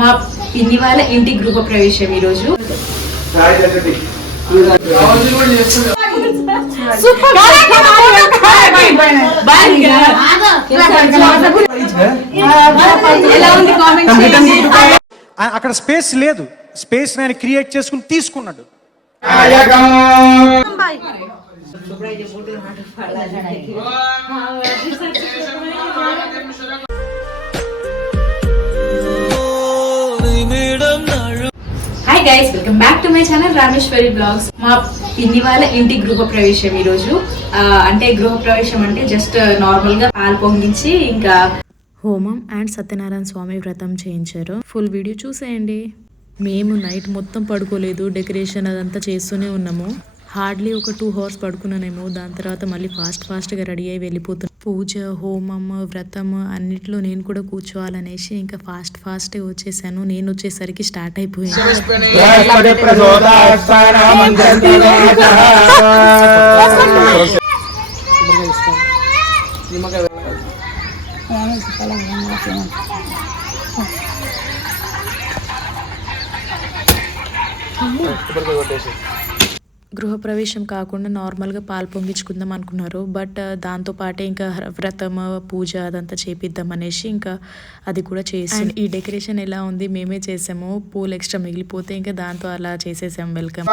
మా పిన్ని వాళ్ళ ఇంటి గృహ ప్రవేశం ఈరోజు. అక్కడ స్పేస్ లేదు, స్పేస్ నేను క్రియేట్ చేసుకుని తీసుకున్నాడు. Hi guys, welcome back to my channel Rameshwari blogs. మా పిన్ని వాళ్ళ ఇంటి గృహ ప్రవేశం ఈరోజు. అంటే గృహ ప్రవేశం అంటే జస్ట్ నార్మల్ గా పాలు పొంగించి ఇంకా హోమం అండ్ సత్యనారాయణ స్వామి వ్రతం చేయించారు. ఫుల్ వీడియో చూసేయండి. మేము నైట్ మొత్తం పడుకోలేదు, డెకరేషన్ అదంతా చేస్తూనే ఉన్నాము. హార్డ్లీ ఒక 2 hours పడుకున్నానేమో. దాని తర్వాత మళ్ళీ ఫాస్ట్గా రెడీ అయ్యి వెళ్ళిపోతున్నాం. పూజ, హోమం, వ్రతం అన్నిట్లో నేను కూడా కూర్చోవాలనేసి ఇంకా ఫాస్ట్గా వచ్చేసాను. నేను వచ్చేసరికి స్టార్ట్ అయిపోయింది. గృహప్రవేశం కాకుండా నార్మల్గా పాలు పొంగించుకుందాం అనుకున్నారు. బట్ దాంతో పాటే ఇంకా వ్రతం, పూజ అదంతా చేపిద్దాం అనేసి ఇంకా అది కూడా చేసాం. ఈ డెకరేషన్ ఎలా ఉంది, మేమే చేసాము. పూలు ఎక్స్ట్రా మిగిలిపోతే ఇంకా దాంతో అలా చేసేసాం. వెల్కమ్.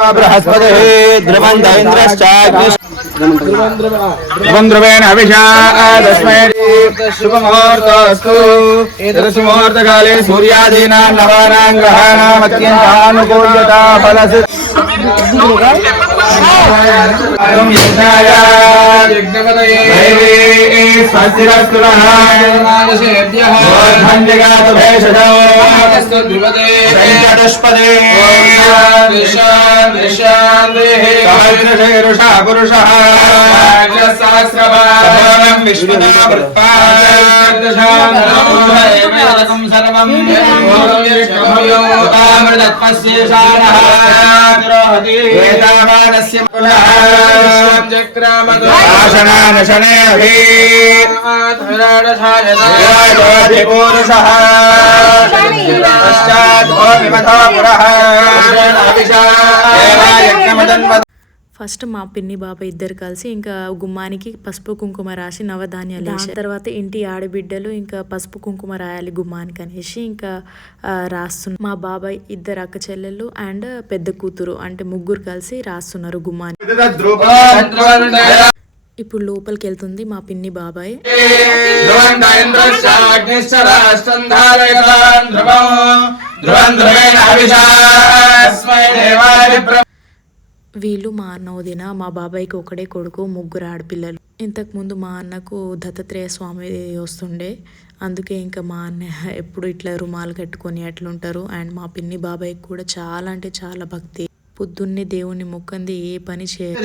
ఫస్ట్ మా పిన్ని బాబాయ్ ఇద్దరు కలిసి ఇంకా గుమ్మానికి పసుపు కుంకుమ రాసి నవధాన్యాలు వేసారు. తర్వాత ఇంటి ఆడబిడ్డలు ఇంకా పసుపు కుంకుమ రాయాలి గుమ్మానికి అనేసి ఇంకా రాస్తున్నారు. మా బాబాయ్ ఇద్దరు అక్క చెల్లెళ్ళు అండ్ పెద్ద కూతురు అంటే ముగ్గురు కలిసి రాస్తున్నారు గుమ్మానికి. ఇప్పుడు లోపలికి వెళ్తుంది మా పిన్ని బాబాయ్. వీళ్ళు మా అన్న వదిన. మా బాబాయ్కి ఒకడే కొడుకు, ముగ్గురు ఆడపిల్లలు. ఇంతకు ముందు మా అన్నకు దత్తాత్రేయ స్వామి వస్తుండే, అందుకే ఇంకా మా అన్న ఎప్పుడు ఇట్లా రుమాలు కట్టుకొని అట్లుంటారు. అండ్ మా పిన్ని బాబాయ్కి కూడా చాలా అంటే చాలా భక్తి. పొద్దున్నే దేవుని మొక్కంది ఏ పని చేయరు.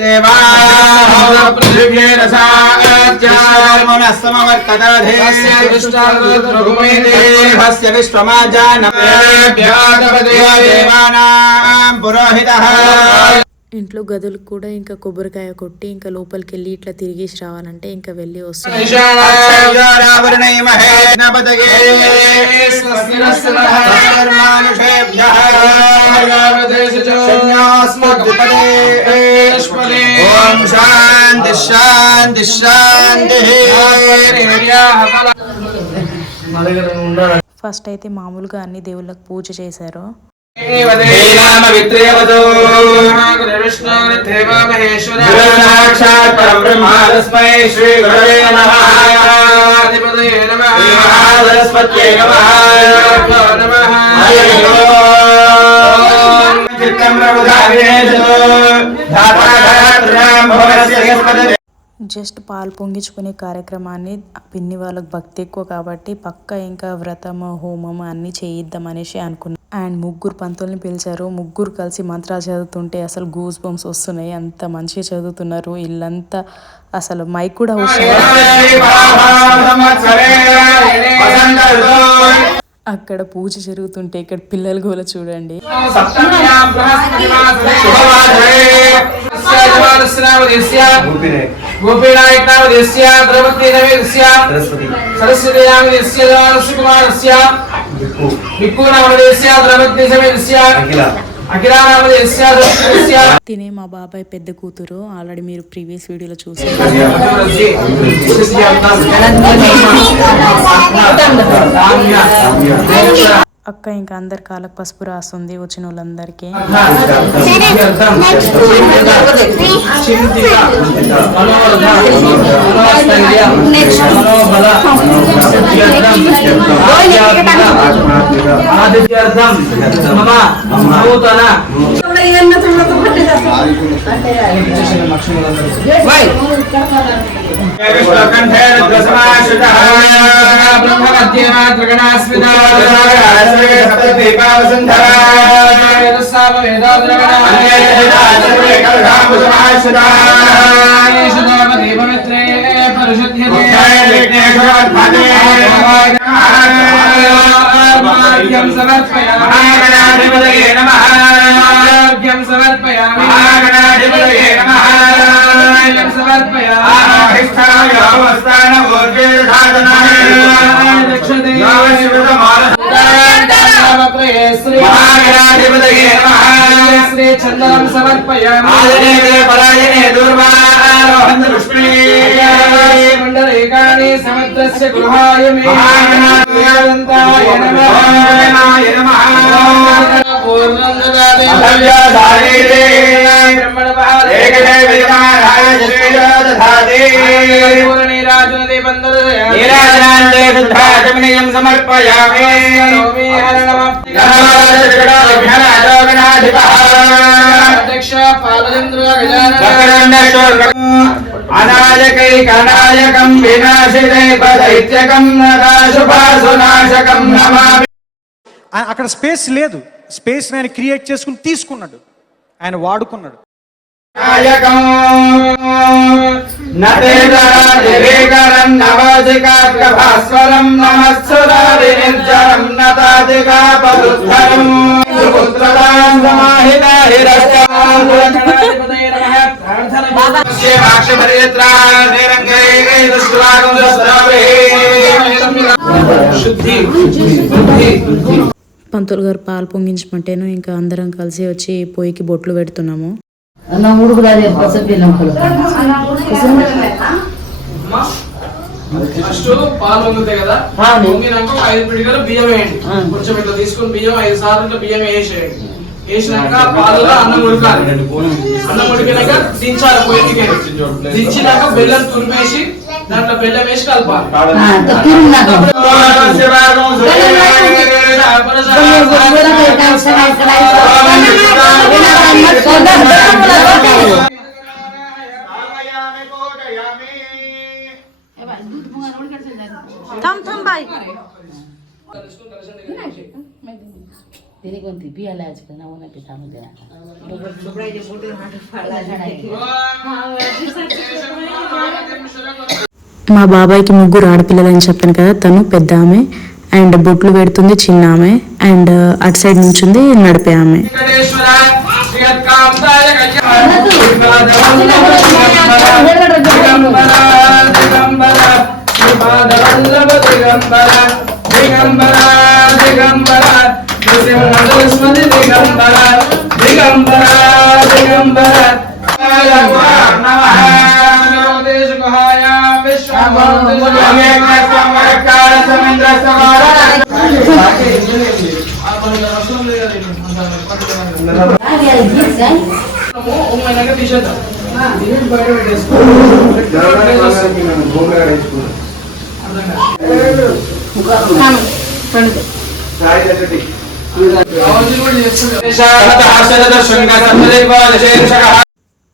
ఇంట్లో గదులకు కూడా ఇంకా కొబ్బరికాయ కొట్టి ఇంకా లోపలికి వెళ్ళి ఇట్లా తిరిగేసి రావాలంటే ఇంకా వెళ్ళి వస్తుంది. ఫస్ట్ అయితే మామూలుగా అన్ని దేవుళ్ళకి పూజ చేశారు. జస్ట్ పాలు పొంగించుకునే కార్యక్రమాన్ని పిన్ని వాళ్ళకి భక్తి ఎక్కువ కాబట్టి పక్క ఇంకా వ్రతము, హోమము అన్నీ చేయిద్దాం అనేసి అనుకున్నాం. అండ్ ముగ్గురు పంతుల్ని పిలిచారు. ముగ్గురు కలిసి మంత్రాలు చదువుతుంటే అసలు గూస్ బంప్స్ వస్తున్నాయి. అంత మంచిగా చదువుతున్నారు. ఇల్లంతా అసలు మైక్ కూడా అక్కడ పూజ జరుగుతుంటే ఇక్కడ పిల్లలు కూడా చూడండి. भिक्खु नामधेयस्य द्रवत्य समेतस्य అఖిల నామధేయस्य ద్రవత్య తినే మా బాబాయ్ పెద్ద కూతురు ఆల్రెడీ మీరు ప్రీవియస్ వీడియోలో చూసారు. అక్క ఇంకా అందరి కాళ్ళకు పసుపు రాస్తుంది వచ్చిన వాళ్ళందరికీ. శ్రీ చందనం సమర్పయామి పరాయణే దుర్వారోహంత పుష్పే మండలేకాని సమర్థస్య గృహాయ మే అనంతాయ నమః పూర్ణం దదామి అభ్యాసారే బ్రహ్మణ బహారే ఏకదే విమానాయ శ్రీజ దధాతి పూర్ణీరాజనదే బందరయ నీరాజనాందే శుద్ధాచమనియం సమర్పయామి నమోమి హర నమః అధ్యక్ష పాదచంద్ర గజానన అనాయకై కనాయకం వినాశితై పదైత్యకం నరాశుభాసునాశకం నమామి. అక్కడ స్పేస్ లేదు, స్పేస్ ఆయన క్రియేట్ చేసుకుని తీసుకున్నాడు, ఆయన వాడుకున్నాడు. నాయకం నతేదరాదివేకరం నవాజికాభాస్వరం నమస్సురాది నిర్జరం నతాదికాపదుద్ధరం పుత్రదాం సమాహితాహిరస్యాం శుద్ధి పంతులు గారు పాలు పొంగించమంటేను ఇంకా అందరం కలిసి వచ్చి పొయ్యికి బొట్లు పెడుతున్నాము. ఫస్ట్ పాలు పొంగుతాయి కదా, పొంగినాక 5 పిడికలు బియ్యం వేయండి. కొంచెం ఇట్లా తీసుకుని బియ్యం 5 సార్లు ఇట్లా బియ్యం వేసేయండి. వేసినాక పాలలో అన్నం ఉడకాలి. అన్నం ఉడికినాక దించాలి పొయ్యికి. దించినాక బెల్లం తురిమేసి దాంట్లో బెల్లం వేసి కలపాలి. మా బాబాయ్కి ముగ్గురు ఆడపిల్లలని చెప్పాను కదా, తను పెద్ద ఆమె అండ్ బొట్లు పెడుతుంది చిన్న ఆమె అండ్ అటు సైడ్ నుంచి ఉంది నడిపే ఆమె.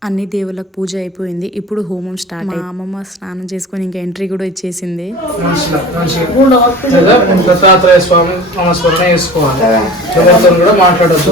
అన్ని దేవుళ్ళకి పూజ అయిపోయింది. ఇప్పుడు హోమం స్టార్ట్. మా అమ్మమ్మ స్నానం చేసుకొని ఇంకా ఎంట్రీ కూడా ఇచ్చేసింది. దత్తాత్రేయ స్వామి నామస్మరణ చేసుకోవాలి. ఎవరితో కూడా మాట్లాడద్దు.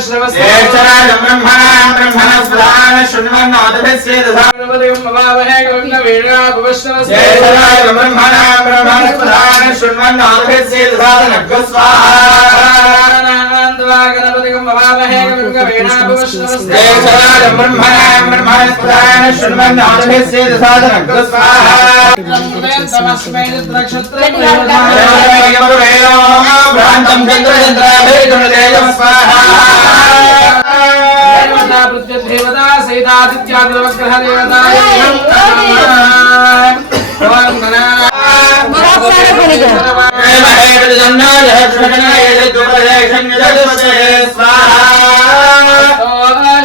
వైష్ణవస్య దేవతా సైతాదిత్యాదివగ్రహ దేవతా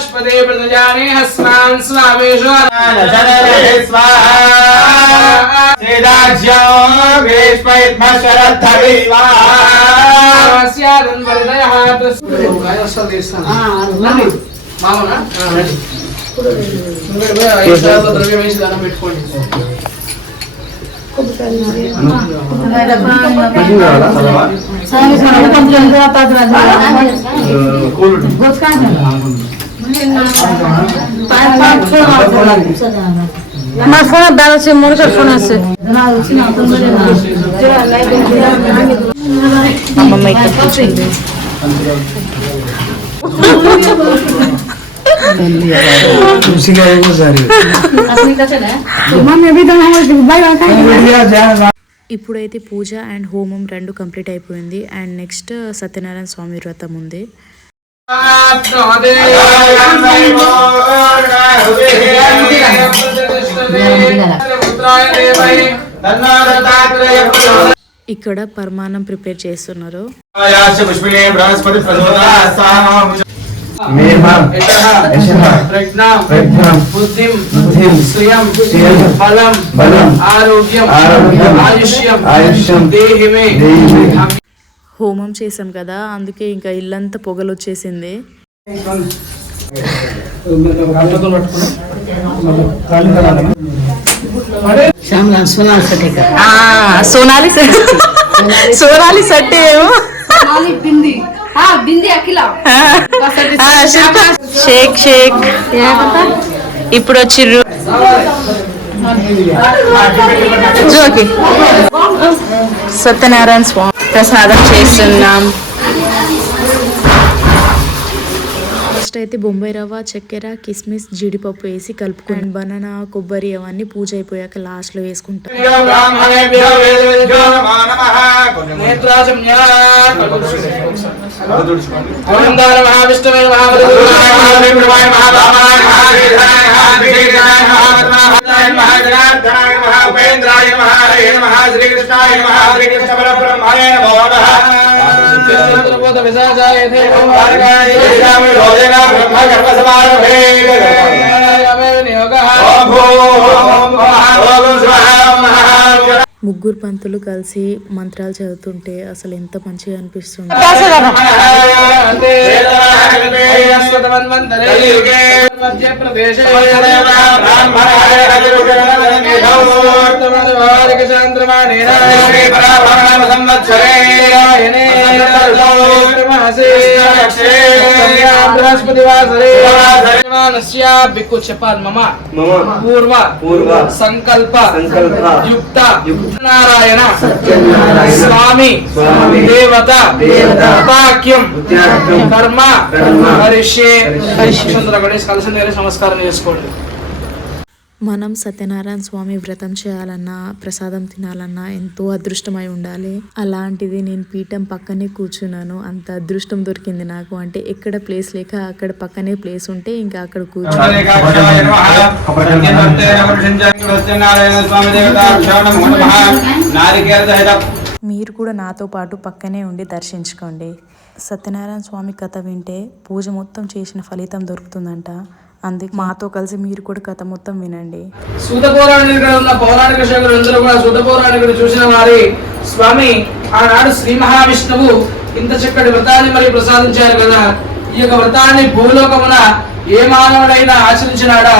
స్పదే ప్రజానే హస్మాన్ స్వామేషు మామనా ద్రవ్యం వేసి దానం పెట్టుకోండి. আমার ফোনের দাম আছে মনিটর ফোন আছে అమ్మమ్మ ఇక్కడ కూర్చుంది. ఇప్పుడైతే పూజ అండ్ హోమం రెండు కంప్లీట్ అయిపోయింది. అండ్ నెక్స్ట్ సత్యనారాయణ స్వామి వ్రతం ఉంది. ఇక్కడ పరమాన్నం ప్రిపేర్ చేస్తున్నారు. హోమం చేసాం కదా, అందుకే ఇంకా ఇల్లంతా పొగలు వచ్చేసింది. సోనాలి సోనాలి సట్టే షేక్ షేక్ ఇప్పుడు వచ్చిర్రు. జోకి సత్యనారాయణ స్వామి ప్రసాదం చేస్తున్నాం. ఫస్ట్ అయితే బొంబాయి రవ్వ, చక్కెర, కిస్మిస్, జీడిపప్పు వేసి కలుపుకొని బనానా, కొబ్బరి అవన్నీ పూజ అయిపోయాక లాస్ట్ లో వేసుకుంటాం. ముగ్గురు పంతులు కలిసి మంత్రాలు చదువుతుంటే అసలు ఎంత మంచిగా అనిపిస్తుంది. చెప్పాలి మమ పూర్వ సంకల్ప యుక్త నారాయణ స్వామి దేవత ఉపాఖ్యం కర్మ హరిష్యే కలిసి నమస్కారం చేసుకోండి. మనం సత్యనారాయణ స్వామి వ్రతం చేయాలన్నా, ప్రసాదం తినాలన్నా ఎంతో అదృష్టమై ఉండాలి. అలాంటిది నేను పీఠం పక్కనే కూర్చున్నాను. అంత అదృష్టం దొరికింది నాకు. అంటే ఎక్కడ ప్లేస్ లేక అక్కడ పక్కనే ప్లేస్ ఉంటే ఇంకా అక్కడ కూర్చున్నాను. మీరు కూడా నాతో పాటు పక్కనే ఉండి దర్శించుకోండి. సత్యనారాయణ స్వామి కథ వింటే పూజ మొత్తం చేసిన ఫలితం దొరుకుతుందంట. అందుకే మాతో కలిసి మీరు కూడా కథ మొత్తం వినండి. సూత పౌరాణికుడు ఉన్న పౌరాణిక శేఖరులందరూ కూడా సూత పౌరాణికుడు చూసిన వారి స్వామి ఆనాడు శ్రీ మహావిష్ణువు ఇంత చక్కటి వ్రతాన్ని మరి ప్రసాదించారు కదా. ఈ యొక్క వ్రతాన్ని భూలోకమున ఏ మానవుడైనా ఆచరించినాడా,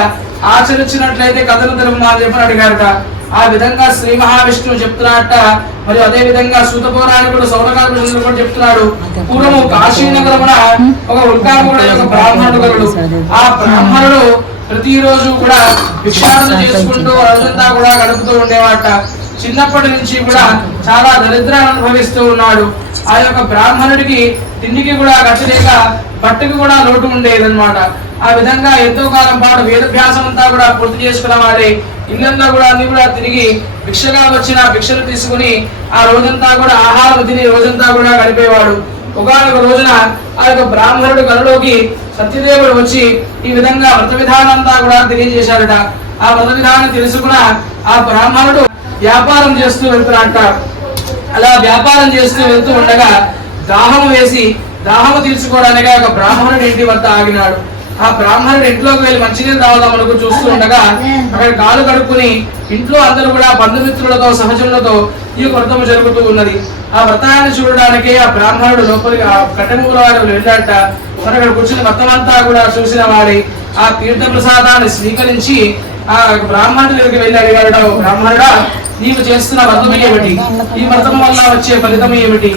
ఆచరించినట్లయితే కథను తెలుపు మా చెప్పని అడిగారుట. ఆ విధంగా శ్రీ మహావిష్ణువు చెప్తున్నట్ట. మరియు అదే విధంగా సూత పౌరాణికుడు సౌనకాలు కూడా చెప్తున్నాడు. పూర్వము కాశీనగరమున ఒక ఉల్కాముడు ఒక బ్రాహ్మణుడు గలడు. ఆ బ్రాహ్మణుడు ప్రతిరోజు కూడా భిక్షాటన చేసుకుంటూ రోజంతా కూడా గడుపుతూ ఉండేవాట. చిన్నప్పటి నుంచి కూడా చాలా దరిద్రాన్ని అనుభవిస్తూ ఉన్నాడు. ఆ యొక్క బ్రాహ్మణుడికి తిండికి కూడా గచ్చలేక బట్టకు కూడా లోటు ఉండేదన్నమాట. ఆ విధంగా ఎంతో కాలం పాటు వేదభ్యాసం అంతా కూడా పూర్తి చేసుకున్న వాడే ఇల్లంతా కూడా అన్ని కూడా తిరిగి భిక్షగా వచ్చిన భిక్షను తీసుకుని ఆ రోజంతా కూడా ఆహారం తిని రోజంతా కూడా గడిపేవాడు. ఒకనొక రోజున ఆ యొక్క బ్రాహ్మణుడు కలలోకి సత్యదేవుడు వచ్చి ఈ విధంగా వ్రత విధానం అంతా కూడా తెలియజేశాడట. ఆ వ్రత విధానం తెలుసుకున్న ఆ బ్రాహ్మణుడు వ్యాపారం చేస్తూ వెళ్తున్నట్ట. అలా వ్యాపారం చేస్తూ వెళ్తూ ఉండగా దాహము వేసి దాహము తీర్చుకోవడానికి ఒక బ్రాహ్మణుడి ఇంటి వద్ద ఆగినాడు. ఆ బ్రాహ్మణుడు ఇంట్లోకి వెళ్ళి మంచినీళ్ళు తాగుదామనుకు చూస్తూ ఉండగా అక్కడ కాలు కడుక్కుని ఇంట్లో అందరూ కూడా బంధుమిత్రులతో సహజనులతో ఈ వ్రతము జరుగుతూ ఉన్నది. ఆ వ్రతాన్ని చూడడానికి ఆ బ్రాహ్మణుడు లోపలికి ఆ కట్టెముల వారు వెళ్ళాట. మరి అక్కడ కూర్చుని వ్రతం అంతా కూడా చూసిన వాడి ఆ తీర్థ ప్రసాదాన్ని స్వీకరించి ఆ బ్రాహ్మణుడి దగ్గరికి వెళ్ళి అడిగాడు, బ్రాహ్మణుడా నీవు చేస్తున్న వ్రతం ఏమిటి? ఈ వ్రతం వల్ల వచ్చే ఫలితం ఏమిటి?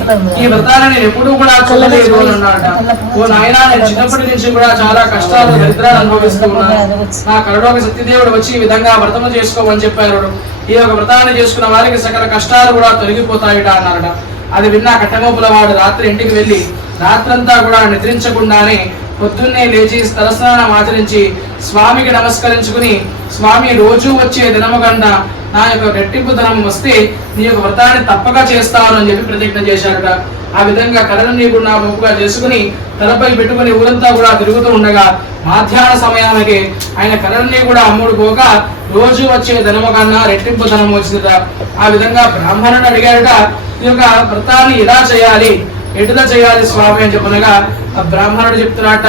ఈ వ్రతాన్ని నేను ఎప్పుడూ కూడా చూడలేదు అని అన్నాడట. ఓ నాయనా, నేను చిన్నప్పటి నుంచి కూడా చాలా కష్టాలు దరిద్రాలు అనుభవిస్తూ ఉన్నాను. నా కరుణోకి సత్యదేవుడు వచ్చి ఈ విధంగా వ్రతము చేసుకోమని చెప్పారు. ఈ యొక్క వ్రతాన్ని చేసుకున్న వారికి సకల కష్టాలు కూడా తొలగిపోతాయిట అన్నారట. అది విన్న కట్టమోపుల వాడు రాత్రి ఇంటికి వెళ్ళి రాత్రంతా కూడా నిద్రించకుండానే పొద్దున్నే లేచి తలస్నానం ఆచరించి స్వామికి నమస్కరించుకుని, స్వామి రోజు వచ్చే దినము కన్నా నా యొక్క రెట్టింపు ధనం వస్తే నీ యొక్క వ్రతాన్ని తప్పక చేస్తాను అని చెప్పి ప్రతిజ్ఞ చేశారట. ఆ విధంగా కళను నీకు నా మొక్కుగా చేసుకుని తలపై పెట్టుకుని ఊరంతా కూడా తిరుగుతూ ఉండగా మధ్యాహ్న సమయానికి ఆయన కళని కూడా అమ్ముడు పోక రోజు వచ్చే ధనము కన్నా రెట్టింపు ధనం వచ్చిందట. ఆ విధంగా బ్రాహ్మణుడు అడిగారట, ఈ యొక్క వ్రతాన్ని ఎలా చేయాలి, ఎటులా చేయాలి స్వామి అని చెప్పనగా ఆ బ్రాహ్మణుడు చెప్తున్నట్ట,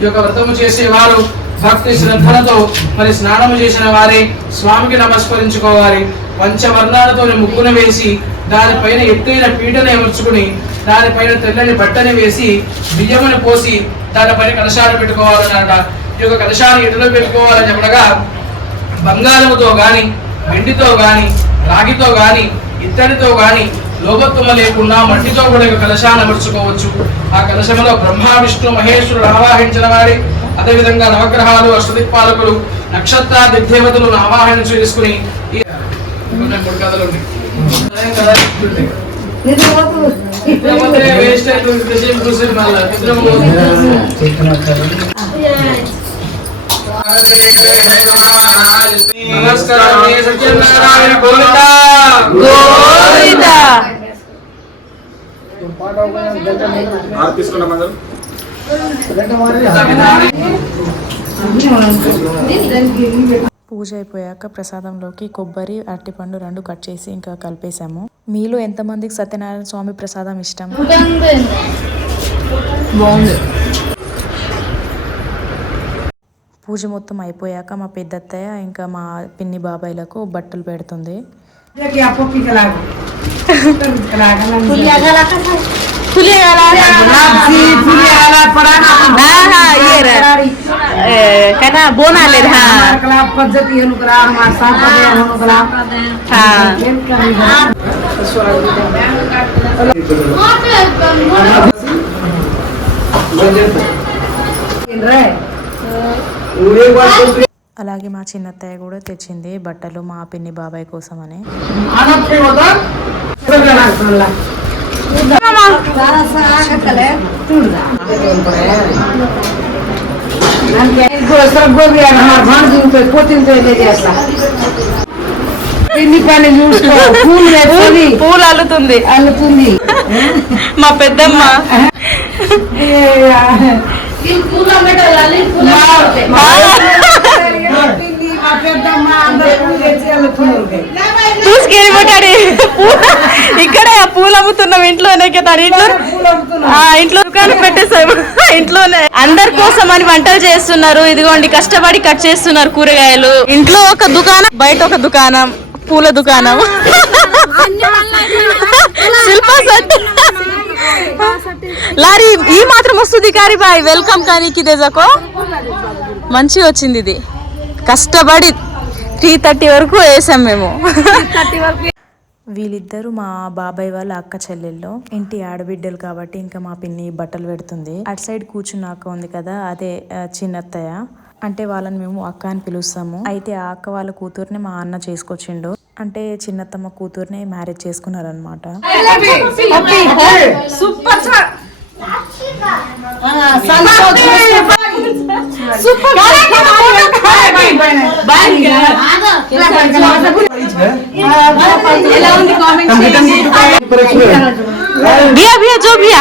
ఈ యొక్క వ్రతము చేసేవారు భక్తి శ్రద్ధలతో మరి స్నానము చేసిన వారే స్వామికి నమస్కరించుకోవాలి. పంచవర్ణాలతో ముగ్గును వేసి దానిపైన ఎత్తైన పీటను అమర్చుకుని దానిపైన తెల్లని బట్టని వేసి బియ్యమును పోసి దానిపైన కలశాలు పెట్టుకోవాలన్నట. ఈ యొక్క కలశాన్ని ఎటులో పెట్టుకోవాలని చెప్పగా బంగారముతో గాని వెండితో గాని రాగితో గాని ఇత్తడితో గాని లోభత్వము లేకుండా మట్టితో కూడా కలశాన్ని అమర్చుకోవచ్చు. ఆ కలశంలో బ్రహ్మ విష్ణు మహేశ్వరుడు ఆవాహించిన వారి, అదేవిధంగా నవగ్రహాలు అష్టదిక్పాలకులు నక్షత్ర దిగ్దేవతలు ఆవాహన చేసుకుని పూజ అయిపోయాక ప్రసాదంలోకి కొబ్బరి అరటిపండు 2 కట్ చేసి ఇంకా కలిపేశాము. మీలో ఎంతమందికి సత్యనారాయణ స్వామి ప్రసాదం ఇష్టం? బాగుంది. పూజ మొత్తం అయిపోయాక మా పెద్దత్తయ్య ఇంకా మా పిన్ని బాబాయ్లకు బట్టలు పెడుతుంది. बोना ले पद्धति అలాగే మా చిన్నత్తయ్య కూడా తెచ్చింది బట్టలు మా పిన్ని బాబాయ్ కోసం అని. పూలు అల్లుతుంది మా పెద్దమ్మ. ఇక్కడ పూలు అమ్ముతున్నాం ఇంట్లోనే కదా, ఇంట్లో దుకాణం పెట్టేసాము ఇంట్లోనే. అందరి కోసం అని వంటలు చేస్తున్నారు. ఇదిగోండి కష్టపడి కట్ చేస్తున్నారు కూరగాయలు. ఇంట్లో ఒక దుకాణం, బయట ఒక దుకాణం, పూల దుకాణం. శిల్పా లారీ ఈ మాత్రం వస్తుంది కారి బాయ్ వెల్కమ్ కానీ దేజకో మంచి వచ్చింది. ఇది కష్టపడి 3:30 వరకు వేసాం మేము. వీళ్ళిద్దరూ మా బాబాయ్ వాళ్ళ అక్క చెల్లెళ్ళు, ఇంటి ఆడబిడ్డలు కాబట్టి ఇంకా మా పిన్ని బట్టలు పెడుతుంది. అటు సైడ్ కూర్చున్న అక్క ఉంది కదా, అదే చిన్నత్తయ్య, అంటే వాళ్ళని మేము అక్క అని పిలుస్తాము. అయితే ఆ అక్క వాళ్ళ కూతుర్ని మా అన్న చేసుకొచ్చిండు, అంటే చిన్నత్తమ్మ కూతుర్ని మ్యారేజ్ చేసుకున్నారనమాట. బియా బియా జో బియా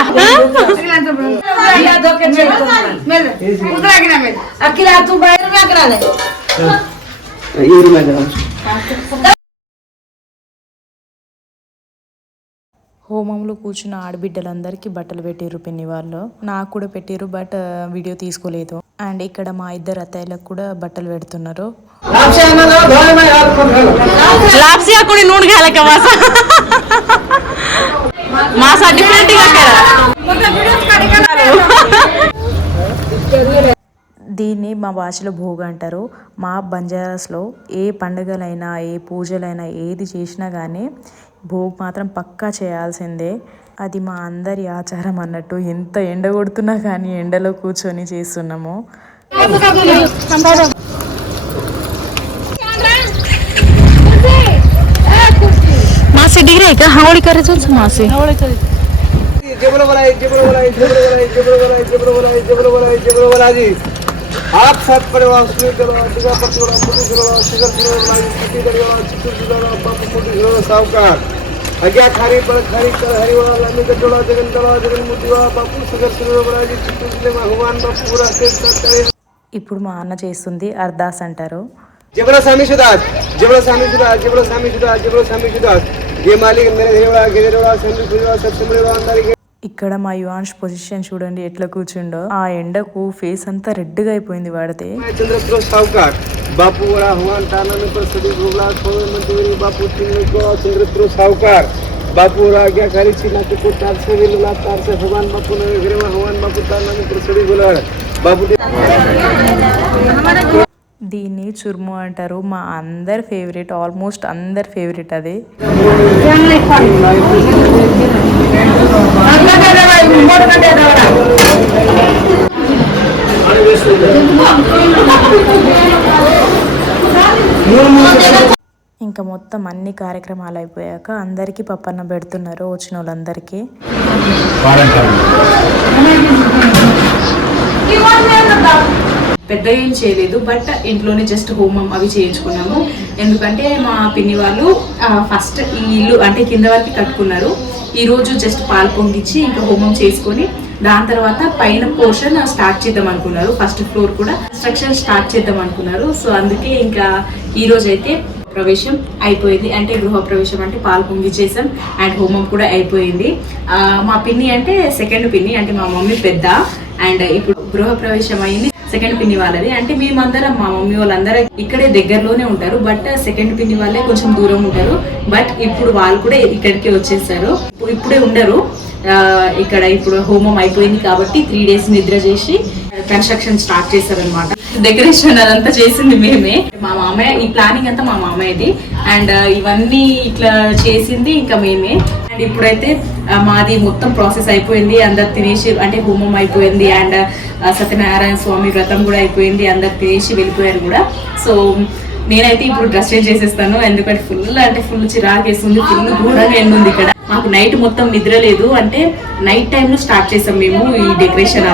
హోమంలో కూర్చున్న ఆడబిడ్డలందరికీ బట్టలు పెట్టిర్రు పిన్ని వాళ్ళు, నాకు కూడా పెట్టిర్రు, బట్ వీడియో తీసుకోలేదు. అండ్ ఇక్కడ మా ఇద్దరు అత్తయ్యలకు కూడా బట్టలు పెడుతున్నారు. లాప్సియా కూడా నూనె కాలక మాసా డిఫరెంట్ గా దీన్ని మా భాషలో భోగ అంటారు. మా బంజారాస్లో ఏ పండుగలైనా ఏ పూజలైనా ఏది చేసినా కానీ భోగ్ మాత్రం పక్కా చేయాల్సిందే. అది మా అందరి ఆచారం అన్నట్టు. ఎంత ఎండ కొడుతున్నా కానీ ఎండలో కూర్చొని చేస్తున్నాము. मासी डिग्री है क्या? हावड़ी करे चल मासी आप सब परिवार साहूकार अज्ञा खारी पर खारी कर हरिवाला लामी कटोला जगन तला जगन मुदिवा बापू सगर सुरवराजी चित्तूर जिले में भगवान बापू पूरा स्टेट करे. ఇప్పుడు మా అన్న చేస్తుంది అర్దాస్ అంటారు. जबरा स्वामी सुदास जबरा स्वामी सुदास जबरा स्वामी सुदास जबरा स्वामी सुदास ये मालिक मेरे देवड़ा गिरेड़ा संधि खुलवा सब सिमरेवा अंदर के. ఇక్కడ మా యువాన్ష్ పొజిషన్ చూడండి ఎట్లా కూర్చుండో. ఆ ఎండకు ఫేస్ అంతా రెడ్ గా అయిపోయింది వాడితే. चंद्रपुर साहूकार बापू वाला भगवान ताना में पर सदी भोगला खोवे मंदिर बापू तीन को चंद्रपुर साहूकार बापू आज्ञा खारी छिना के को तार से विला तार से भगवान बापू ने घरे में भगवान बापू ताना में पर सदी बोला बापू దీన్ని చుర్ము అంటారు. మా అందరి ఫేవరెట్, ఆల్మోస్ట్ అందరి ఫేవరెట్ అది. ఇంకా మొత్తం అన్ని కార్యక్రమాలు అయిపోయాక అందరికీ పప్పన్న పెడుతున్నారు వచ్చిన వాళ్ళందరికీ. పెద్దగా ఏం చేయలేదు, బట్ ఇంట్లోనే జస్ట్ హోమం అవి చేయించుకున్నాము. ఎందుకంటే మా పిన్ని వాళ్ళు ఫస్ట్ ఈ ఇల్లు అంటే కింద వరకు కట్టుకున్నారు. ఈరోజు జస్ట్ పాలు పొంగిచ్చి ఇంకా హోమం చేసుకొని దాని తర్వాత పైన పోర్షన్ స్టార్ట్ చేద్దాం అనుకున్నారు. ఫస్ట్ ఫ్లోర్ కూడా కన్స్ట్రక్షన్ స్టార్ట్ చేద్దాం అనుకున్నారు. సో అందుకే ఇంకా ఈ రోజు అయితే ప్రవేశం అయిపోయింది. అంటే గృహ ప్రవేశం అంటే పాలు పొంగిచ్చేసాం అండ్ హోమం కూడా అయిపోయింది. మా పిన్ని అంటే సెకండ్ పిన్ని, అంటే మా మమ్మీ పెద్ద, అండ్ ఇప్పుడు గృహ ప్రవేశం అయింది సెకండ్ పిన్ని వాళ్ళది. అంటే మేమందరం మా మమ్మీ వాళ్ళందరూ ఇక్కడే దగ్గరలోనే ఉంటారు, బట్ సెకండ్ పిన్ని వాళ్ళే కొంచెం దూరం ఉంటారు. బట్ ఇప్పుడు వాళ్ళు కూడా ఇక్కడికి వచ్చేసారు, ఇప్పుడే ఉండరు ఇక్కడ. ఇప్పుడు హోమం అయిపోయింది కాబట్టి 3 days నిద్ర చేసి కన్స్ట్రక్షన్ స్టార్ట్ చేశారనమాట. డెకరేషన్ అదంతా చేసింది మేమే, మా మామయ్య. ఈ ప్లానింగ్ అంతా మా మామయ్యది అండ్ ఇవన్నీ ఇట్లా చేసింది ఇంకా మేమే. అండ్ ఇప్పుడైతే మాది మొత్తం ప్రాసెస్ అయిపోయింది, అందరు తినేసి అంటే హోమం అయిపోయింది అండ్ సత్యనారాయణ స్వామి వ్రతం కూడా అయిపోయింది, అందరు తినేసి వెళ్ళిపోయారు కూడా. సో నేనైతే ఇప్పుడు డ్రెస్ చేంజ్ చేసేస్తాను, ఎందుకంటే ఫుల్ చిరాకు వేస్తుంది, ఫుల్ ఘోరంగా ఎండుంది ఇక్కడ. మాకు నైట్ మొత్తం నిద్ర లేదు, అంటే నైట్ టైంలో స్టార్ట్ చేసాం మేము ఈ డెకరేషన్.